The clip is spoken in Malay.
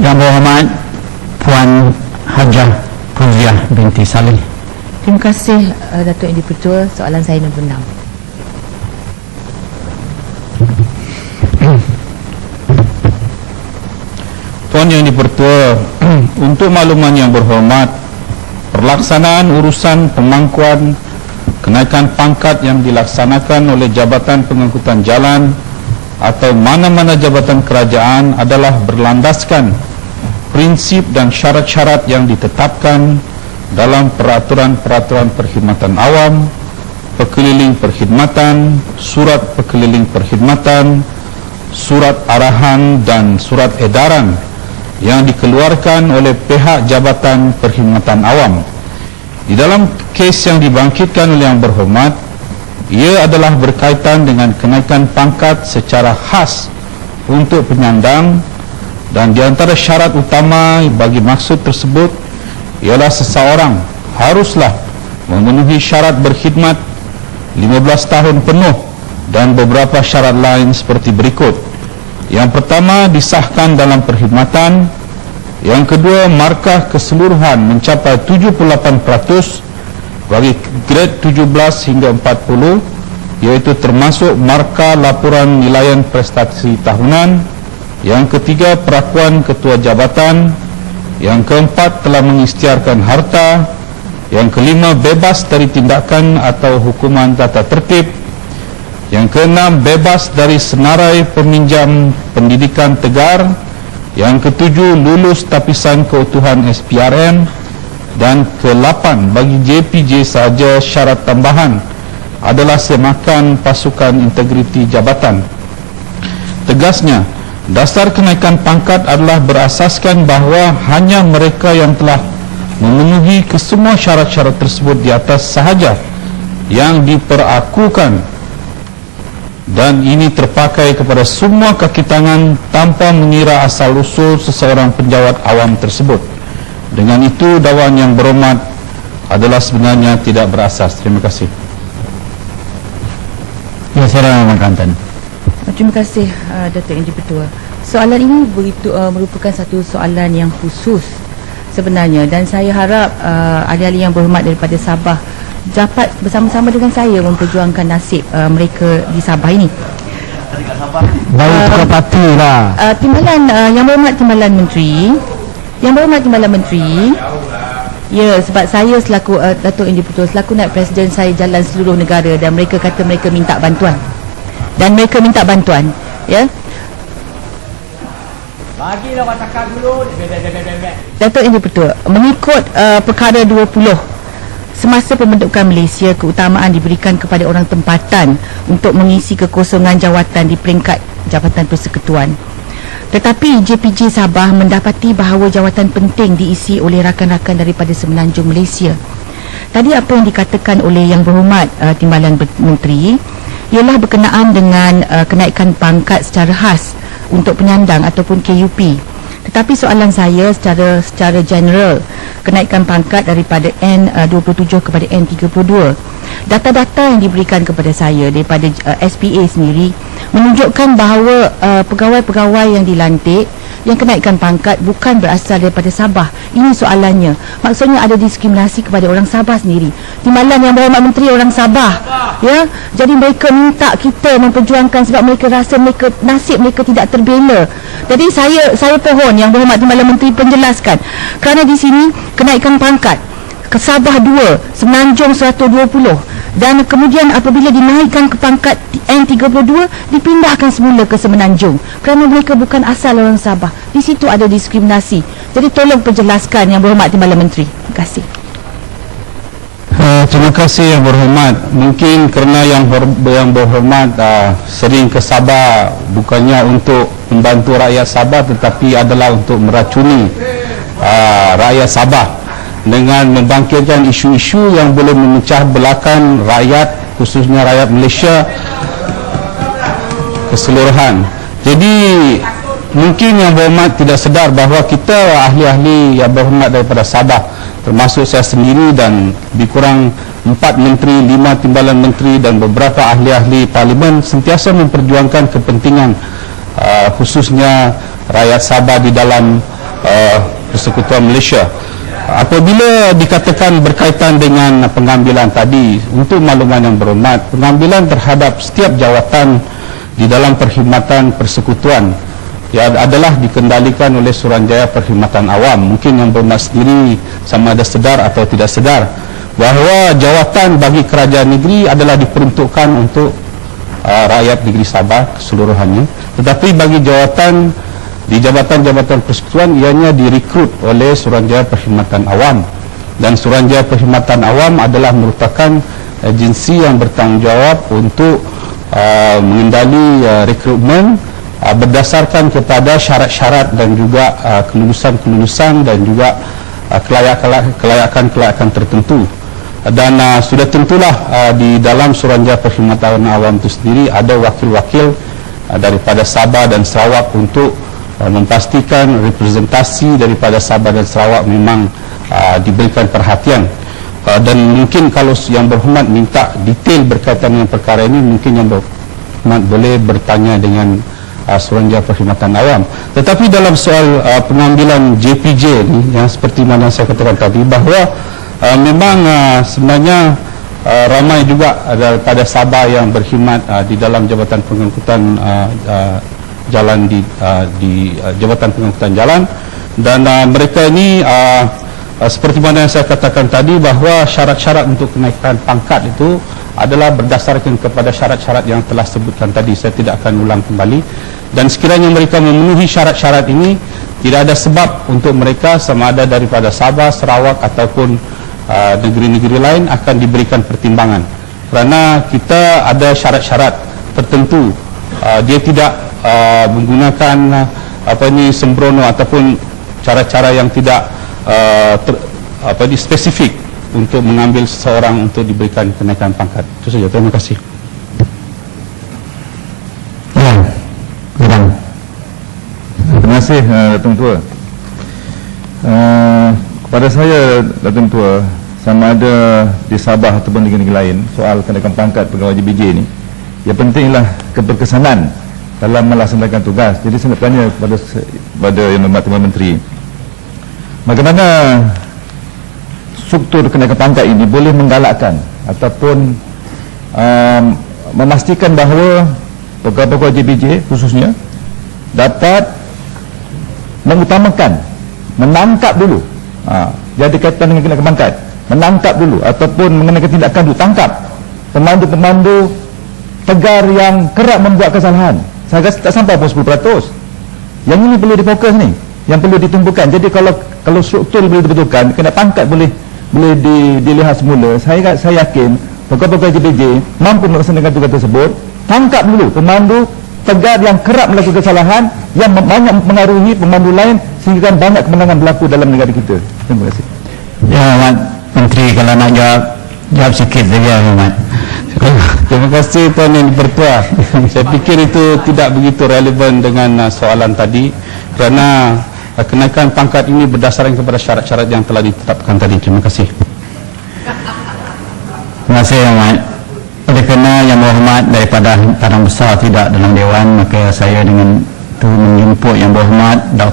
Yang berhormat Puan Hajah Fuziah binti Saleh. Terima kasih uh, Datuk Yang Dipertua. Soalan saya nombor 6. Tuan Yang Dipertua, untuk makluman yang berhormat, pelaksanaan urusan pemangkuan kenaikan pangkat yang dilaksanakan oleh Jabatan Pengangkutan Jalan atau mana-mana jabatan kerajaan adalah berlandaskan prinsip dan syarat-syarat yang ditetapkan dalam peraturan-peraturan perkhidmatan awam, pekeliling perkhidmatan, surat pekeliling perkhidmatan, surat arahan dan surat edaran yang dikeluarkan oleh pihak Jabatan Perkhidmatan Awam. Di dalam kes yang dibangkitkan oleh yang berhormat, ia adalah berkaitan dengan kenaikan pangkat secara khas untuk penyandang dan di antara syarat utama bagi maksud tersebut ialah seseorang haruslah memenuhi syarat berkhidmat 15 tahun penuh dan beberapa syarat lain seperti berikut. Yang pertama disahkan dalam perkhidmatan Yang kedua markah keseluruhan mencapai 78% bagi grade 17 hingga 40 iaitu termasuk markah laporan nilaian prestasi tahunan Yang ketiga perakuan ketua jabatan Yang keempat telah mengistiarkan harta Yang kelima bebas dari tindakan atau hukuman tata tertib yang keenam, bebas dari senarai peminjam pendidikan tegar. Yang ketujuh, lulus tapisan keutuhan SPRM. Dan kelapan, bagi JPJ saja syarat tambahan adalah semakan pasukan integriti jabatan. Tegasnya, dasar kenaikan pangkat adalah berasaskan bahawa hanya mereka yang telah memenuhi kesemua syarat-syarat tersebut di atas sahaja yang diperakukan dan ini terpakai kepada semua kaki tangan tanpa mengira asal usul seseorang penjawat awam tersebut. Dengan itu dakwaan yang berhormat adalah sebenarnya tidak berasas. Terima kasih. Ya, saya Kantan. Terima kasih uh, Datuk Yang Dipertua. Soalan ini begitu, uh, merupakan satu soalan yang khusus sebenarnya dan saya harap uh, ahli-ahli yang berhormat daripada Sabah dapat bersama-sama dengan saya memperjuangkan nasib uh, mereka di Sabah ini. Baik uh, tukar parti lah. Uh, timbalan uh, yang berhormat timbalan menteri, yang berhormat timbalan menteri. Ya, sebab saya selaku uh, Datuk Indi Putus selaku naik presiden saya jalan seluruh negara dan mereka kata mereka minta bantuan. Dan mereka minta bantuan, ya. Bagilah cakap dulu. Datuk Indi Putus mengikut uh, perkara 20 Semasa pembentukan Malaysia, keutamaan diberikan kepada orang tempatan untuk mengisi kekosongan jawatan di peringkat Jabatan Persekutuan. Tetapi JPJ Sabah mendapati bahawa jawatan penting diisi oleh rakan-rakan daripada Semenanjung Malaysia. Tadi apa yang dikatakan oleh Yang Berhormat uh, Timbalan Menteri ialah berkenaan dengan uh, kenaikan pangkat secara khas untuk penyandang ataupun KUP. Tetapi soalan saya secara secara general kenaikan pangkat daripada N27 uh, kepada N32. Data-data yang diberikan kepada saya daripada uh, SPA sendiri menunjukkan bahawa uh, pegawai-pegawai yang dilantik yang kenaikan pangkat bukan berasal daripada Sabah. Ini soalannya. Maksudnya ada diskriminasi kepada orang Sabah sendiri. Timbalan yang berhormat menteri orang Sabah. Ya. Jadi mereka minta kita memperjuangkan sebab mereka rasa mereka nasib mereka tidak terbela. Jadi saya saya pohon yang berhormat timbalan menteri penjelaskan. Kerana di sini kenaikan pangkat ke Sabah 2, Semenanjung 120 dan kemudian apabila dinaikkan ke pangkat N32 dipindahkan semula ke Semenanjung. Kerana mereka bukan asal orang Sabah. Di situ ada diskriminasi. Jadi tolong penjelaskan yang berhormat Timbalan Menteri. Terima kasih. Uh, terima kasih yang berhormat. Mungkin kerana yang ber, yang berhormat uh, sering ke Sabah bukannya untuk membantu rakyat Sabah tetapi adalah untuk meracuni uh, rakyat Sabah dengan membangkitkan isu-isu yang boleh memecah belakang rakyat khususnya rakyat Malaysia keseluruhan. Jadi mungkin yang berhormat tidak sedar bahawa kita ahli-ahli yang berhormat daripada Sabah termasuk saya sendiri dan lebih kurang empat menteri, lima timbalan menteri dan beberapa ahli-ahli parlimen sentiasa memperjuangkan kepentingan uh, khususnya rakyat Sabah di dalam uh, Persekutuan Malaysia. Apabila dikatakan berkaitan dengan pengambilan tadi untuk makluman yang berhormat, pengambilan terhadap setiap jawatan di dalam perkhidmatan persekutuan ya adalah dikendalikan oleh Suruhanjaya Perkhidmatan Awam. Mungkin yang berhormat sendiri sama ada sedar atau tidak sedar bahawa jawatan bagi kerajaan negeri adalah diperuntukkan untuk uh, rakyat negeri Sabah keseluruhannya. Tetapi bagi jawatan di jabatan-jabatan persekutuan ianya direkrut oleh Suruhanjaya Perkhidmatan Awam. Dan Suruhanjaya Perkhidmatan Awam adalah merupakan agensi yang bertanggungjawab untuk uh, mengendali uh, rekrutmen uh, berdasarkan kepada syarat-syarat dan juga uh, kelulusan-kelulusan dan juga uh, kelayakan- kelayakan-kelayakan tertentu. Dan uh, sudah tentulah uh, di dalam Suruhanjaya Perkhidmatan Awam itu sendiri ada wakil-wakil uh, daripada Sabah dan Sarawak untuk uh, memastikan representasi daripada Sabah dan Sarawak memang uh, diberikan perhatian. Uh, dan mungkin kalau yang berhormat minta detail berkaitan dengan perkara ini mungkin yang berhormat boleh bertanya dengan uh, Suruhanjaya Perkhidmatan Awam. Tetapi dalam soal uh, pengambilan JPJ ni yang seperti mana saya katakan tadi bahawa Uh, memang uh, sebenarnya uh, ramai juga daripada Sabah yang berkhidmat uh, di dalam Jabatan Pengangkutan uh, uh, Jalan di uh, di uh, Jabatan Pengangkutan Jalan. Dan uh, mereka ini uh, uh, seperti mana yang saya katakan tadi bahawa syarat-syarat untuk kenaikan pangkat itu adalah berdasarkan kepada syarat-syarat yang telah sebutkan tadi. Saya tidak akan ulang kembali. Dan sekiranya mereka memenuhi syarat-syarat ini tidak ada sebab untuk mereka sama ada daripada Sabah, Sarawak ataupun uh, negeri-negeri lain akan diberikan pertimbangan. Kerana kita ada syarat-syarat tertentu. Uh, dia tidak uh, menggunakan uh, apa ini sembrono ataupun cara-cara yang tidak uh, ter, apa ini spesifik untuk mengambil seseorang untuk diberikan kenaikan pangkat itu saja terima kasih Ya, Bidang. Terima kasih uh, Datuk Tua. Uh, kepada saya Datuk Tua, sama ada di Sabah ataupun negeri-negeri lain soal kenaikan pangkat pegawai JBJ ini, yang penting ialah keberkesanan dalam melaksanakan tugas. Jadi saya nak tanya kepada kepada yang Tuan Menteri, bagaimana struktur kenaikan pangkat ini boleh menggalakkan ataupun um, memastikan bahawa pegawai-pegawai JBJ khususnya dapat mengutamakan menangkap dulu ha, jadi kaitan dengan kenaikan pangkat menangkap dulu ataupun mengenakan tindakan dulu tangkap pemandu-pemandu tegar yang kerap membuat kesalahan saya rasa tak sampai pun 10% yang ini perlu difokus ni. Yang perlu ditumpukan. Jadi kalau kalau struktur boleh dibetulkan kena pangkat boleh boleh di, dilihat semula saya saya yakin pegawai-pegawai JPJ mampu melaksanakan tugas tersebut. Tangkap dulu. Pemandu tegar yang kerap melakukan kesalahan yang banyak mempengaruhi pemandu lain sehingga banyak kemenangan berlaku dalam negara kita. Terima kasih. Ya, Menteri kalau nak jawab, jawab sikit saja, Ahmad. Terima kasih Tuan Yang Dipertua. Saya fikir itu tidak begitu relevan dengan uh, soalan tadi kerana uh, kenaikan pangkat ini berdasarkan kepada syarat-syarat yang telah ditetapkan tadi. Terima kasih. Terima kasih, Ahmad. Oleh kerana yang berhormat daripada Padang Besar tidak dalam Dewan, maka saya dengan itu menjemput yang berhormat Dr.